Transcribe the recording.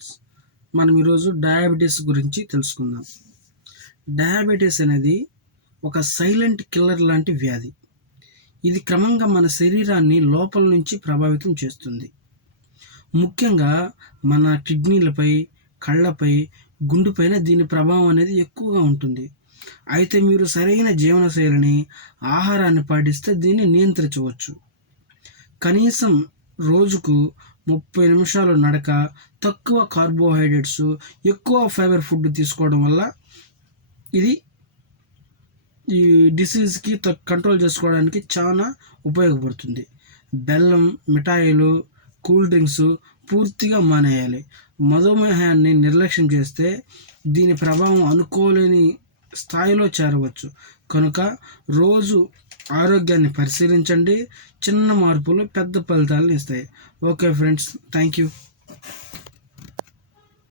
Friends, మనం ఈరోజు diabetes గురించి తెలుసుకుందాం. డయాబెటీస్ అనేది ఒక సైలెంట్ కిల్లర్ లాంటి వ్యాధి. ఇది క్రమంగా మన శరీరాన్ని లోపల నుంచి ప్రభావితం చేస్తుంది. ముఖ్యంగా మన కిడ్నీలపై, కళ్ళపై, గుండెపైన దీని ప్రభావం అనేది ఎక్కువగా ఉంటుంది. అయితే మీరు సరైన జీవనశైలిని, ఆహారాన్ని పాటిస్తే దీన్ని నియంత్రించవచ్చు. కనీసం రోజుకు 30 నిమిషాలు నడక, తక్కువ కార్బోహైడ్రేట్స్, ఎక్కువ ఫైబర్ ఫుడ్ తీసుకోవడం వల్ల ఇది ఈ డిసీజ్కి కంట్రోల్ చేసుకోవడానికి చాలా ఉపయోగపడుతుంది. బెల్లం, మిఠాయిలు, కూల్ డ్రింక్స్ పూర్తిగా మానేయాలి. మధుమేహాన్ని నిర్లక్ష్యం చేస్తే దీని ప్రభావం అనుకోలేని స్థాయిలో చేరవచ్చు. కనుక రోజు ఆరోగ్యాన్ని పరిశీలించండి. చిన్న మార్పులు పెద్ద ఫలితాలను ఇస్తాయి. Okay friends, thank you.